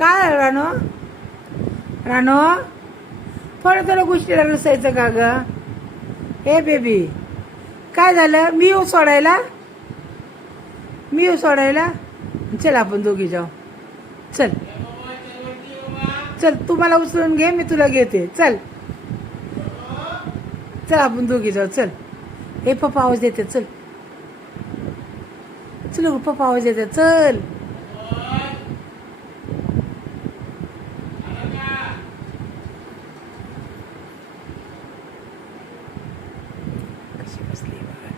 काय रानो रानो थोडं थोडं गोष्टीला रुसायचं का ग? हे बेबी काय झालं? मी येऊ सोडायला? मी येऊ सोडायला? चल आपण दोघी जाऊ. चल चल, तू मला उचलून घे, मी तुला घेते. चल चल आपण दोघी जाऊ. चल. हे पप्पा आवाज देते. चल चल पप्पा आवाज देते. चल कशी बसली बघा.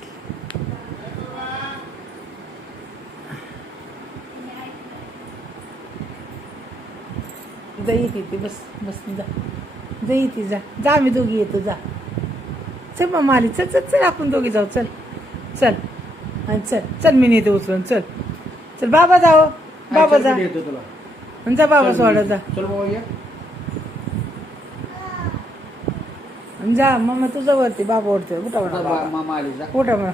जाई ती बस बस जा. जाई ती जा जा. मी दोघी येतो. जा. चल मग आली. चल चल चल आपण दोघी जाऊ. चल चल आणि चल चल मी नेते उचलून. चल चल बाबा जाओ. बाबा जा. जा बाबा सोडा. जा जा. मम्मा तुझं वरती. बाबा ओढतोय. उठा म्हणा. उठा म्हणा.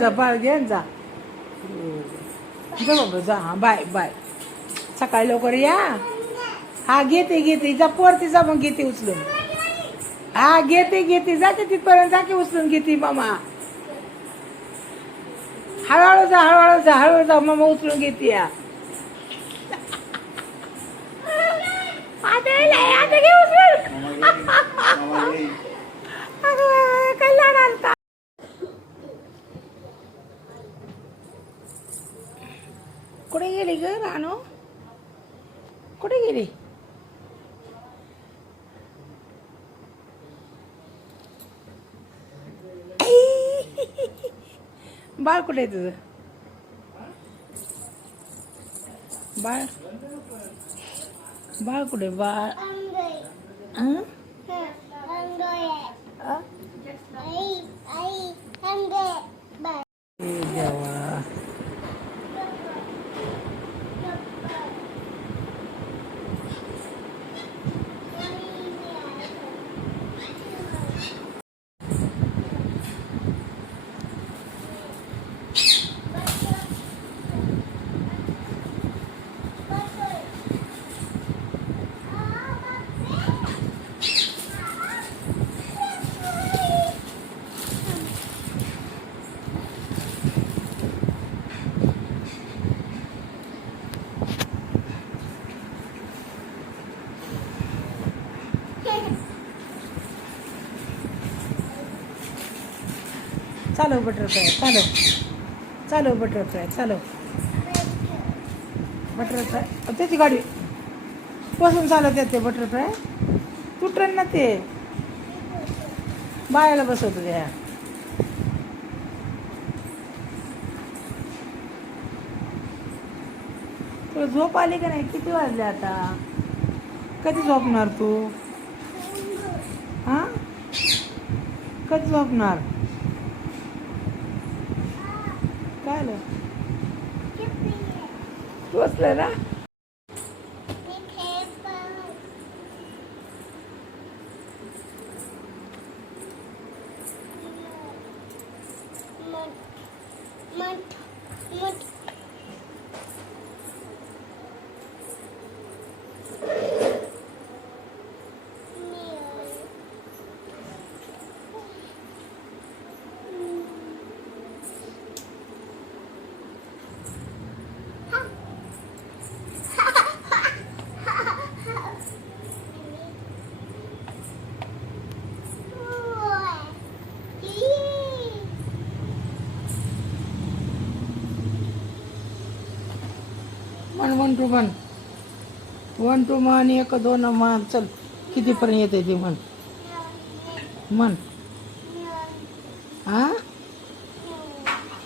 जा बाळ घे. जा जा बाबा. जा. हा बाय बाय. सकाळी लवकर या. हा घेते घेते. जा पोरती. जा मग घेते उचलून. हा घेते घेते. जाते तिथपर्यंत. जा की उचलून घेते मामा. हळूहळू जा. हळूहळू जा. हळूहळू जा. मामा उचलून घेते. या आता घे उचलून. काय लाडालता. कुठे गेली ग रानू? कुठे गेली? बाळ कुठे आहे तुझं? बाळ बाळ कुठे? बाळ चालव बटरफ्लाय. चालव चालव बटरफ्लाय. चालव बटरफ्लाय. त्याची गाडी बसून चालत येते बटरफ्लाय. तुटन ना ते. बाळाला बसवतो त्या. तुला झोप आली का नाही? किती वाजले आता? कधी झोपणार तू? हा कधी झोपणार? काय आलं? तू असलं ना? One two one. One two म्हण. एक दोन म्हण. चल कितीपर्यंत येते ते म्हण. म्हण. हा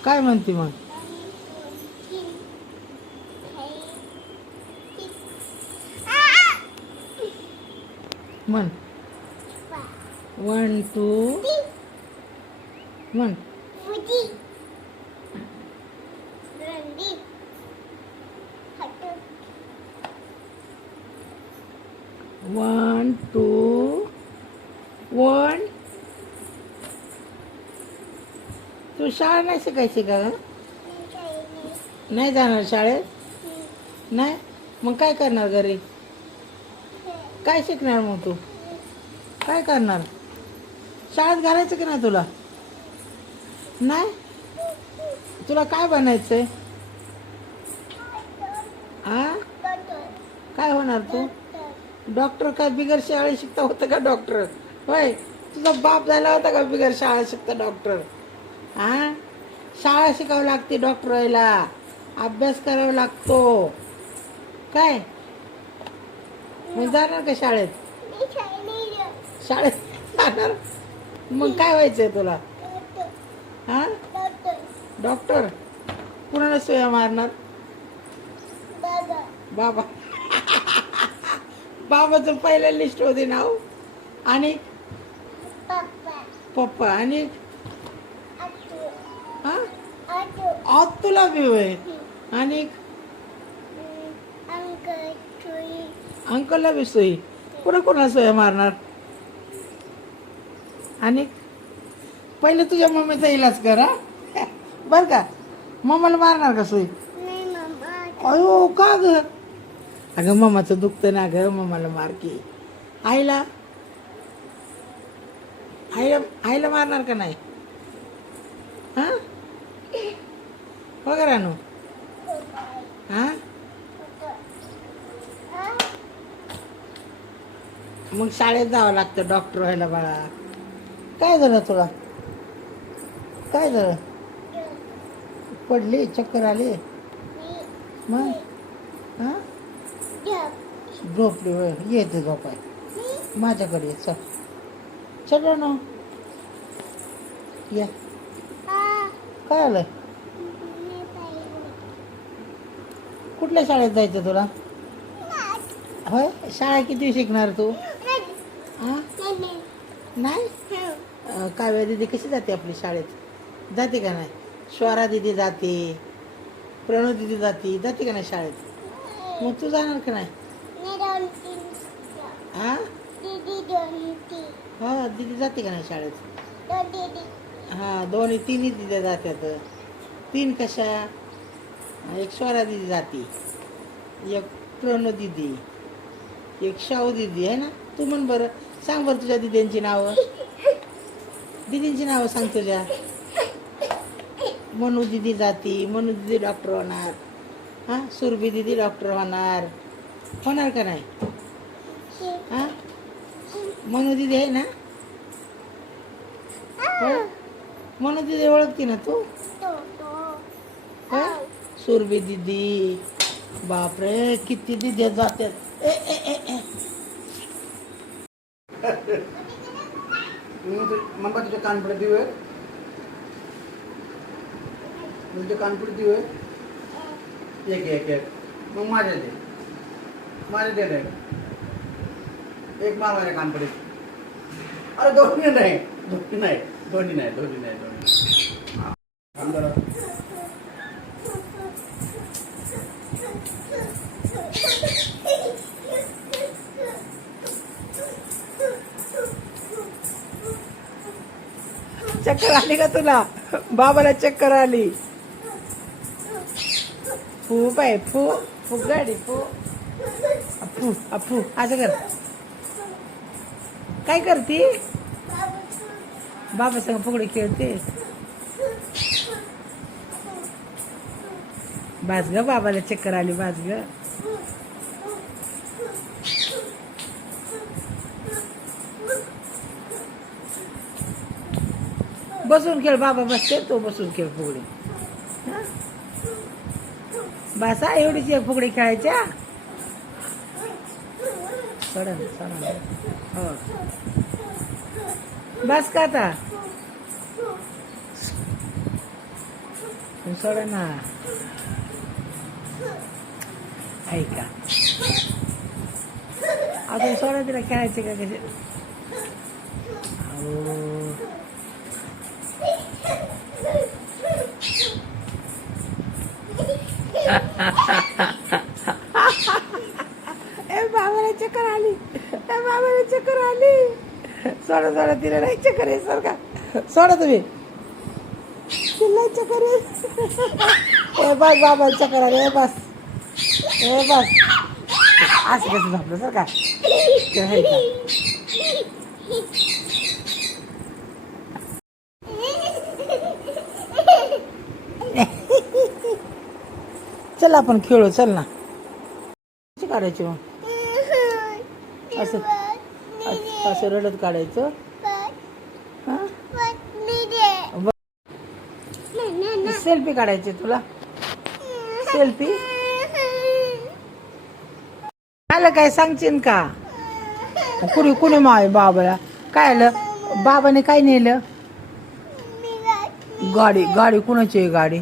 काय म्हणते मग? म्हण. वन टू म्हण. One two one. तू शाळा नाही शिकायची का? नाही जाणार शाळेत? नाही? मग काय करणार घरी? काय शिकणार मग तू? काय करणार? शाळेत घालायचं की नाही तुला? नाही? तुला काय बनायचंय? आ? काय होणार तू? डॉक्टर काय बिगर शाळा शिकता होतं का डॉक्टर? होय, तुझा बाप झाला होता का बिगर शाळा शिकता डॉक्टर? हा, शाळा शिकावं लागते डॉक्टर व्हायला, अभ्यास करावा लागतो. काय मग जाणार का शाळेत? शाळेत जाणार? मग काय व्हायचंय तुला? हा, डॉक्टर? कुणाला सोया मारणार? बाबा. बाबाचं पहिल्या लिस्ट होते नाव. आणि पप्पा आणि हा, आज तुला बी होय. आणि अंकलला बी सोयी. कोणाला सोया मारणार? आणि पहिले तुझ्या मम्मीचा इलाज कर, हा बर का? मम्माला मारणार का सोयी? अयो का ग? अगं मम्माचं दुखतं ना ग, मम्माला मार की. आईला आईला आईला मारणार का नाही? हा, हो का रानू? हा, मग शाळेत जावं लागतं डॉक्टर व्हायला बाळा. काय झालं तुला? काय झालं? पडली, चक्कर आली? मग हा, झोपली होय. येते झोपाय माझ्याकडे ये, चल. चल ना, या. काय आलं? कुठल्या शाळेत जायचं तुला? होय, शाळा किती शिकणार तू? हा, नाही? काव्या दिदी कशी जाते आपली शाळेत? जाते का नाही? श्वारा दिदी जाते, प्रणव दिदी जाते का नाही शाळेत? मग तू जाणार का नाही? हा, हा, दिदी जाते का नाही शाळेत? हा, दोन्ही तिन्ही दिदी जातात. तीन कशा? एक श्वारा दिदी जाते, एक प्रणव दिदी, एक शाहू दिदी आहे ना. तू म्हण बरं, सांग बरं तुझ्या दिदींची नावं. दिदींची नावं सांग तुझ्या. मनू दिदी जाती, मनू दिदी डॉक्टर होणार. हा, सुरभी दिदी डॉक्टर होणार. होणार का नाही? हा, मनू दिदी आहे ना? मनू दिदी ओळखती ना तू? सुरभी दिदी, बापरे किती दिदी जातात. ए ए ए ए मम्मा तुझ्या कानपडे देऊ आहे, तुझ्या कानपडे देऊ आहे. एक एक एक मग माझ्या दे, माझ्या दे. एक मार माझ्या कानपडे. अरे दोन्ही नाही, दोन्ही नाही, दोन्ही नाही, दोन्ही नाही, दोन्ही. चक्कर आली का तुला? बाबाला चक्कर आली. फू बाय फू, फू गाडी फू, अप्पू अप्पू असं कर. काय करते? बाबा संग फुगडी खेळते. बाज ग, बाबाला चक्कर आली, बाज ग. बसून खेळ, बाबा बसते, तो बसून खेळ फुगडी. बसा, एवढीच एक फुगडी खेळायच्या. सडन सडन हो, बस का आता? सोडा ना, ऐका अजून सोडा तिला खेळायचे का कसे? ए बाबाला चक्कर आली, ए बाबाला चक्कर आली. सोडा सोडा, तिला नाही चक्कर आहे सर का? सोडा तुम्ही, तिला चक्कर आहे. ए बस बाबाला चक्कर आली, ए बस. ए बस असं कसं झोपलं सर का ते आहे का? चल आपण खेळू चल ना कशी काढायची मग असं असं रडत काढायचं हा सेल्फी काढायची तुला सेल्फी आलं काय सांगशील का कुणी कुणी माय बाबाला काय आलं बाबाने काय नेलं गाडी गाडी कुणाची आहे गाडी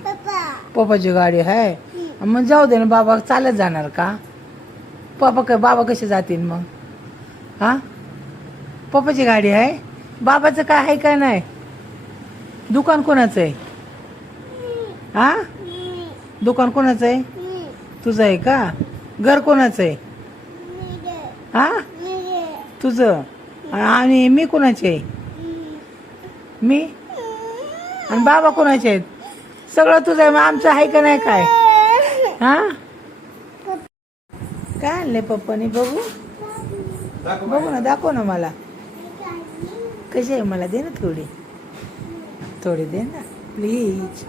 पप्पाची गाडी आहे मग जाऊ दे ना बाबा चालत जाणार का बाबा कसे जातील मग हा पप्पाची गाडी आहे बाबाचं काय आहे का नाही दुकान कोणाचं आहे हा दुकान कोणाचं आहे तुझं आहे का घर कोणाचं आहे हा तुझं आणि मी कोणाचे आहे मी आणि बाबा कोणाचे आहेत सगळं तुझं आहे मग आमचं आहे का नाही काय हा काय आणले पप्पाने बघू बघू ना दाखव ना मला कशी आहे मला दे ना थोडी थोडी दे ना प्लीज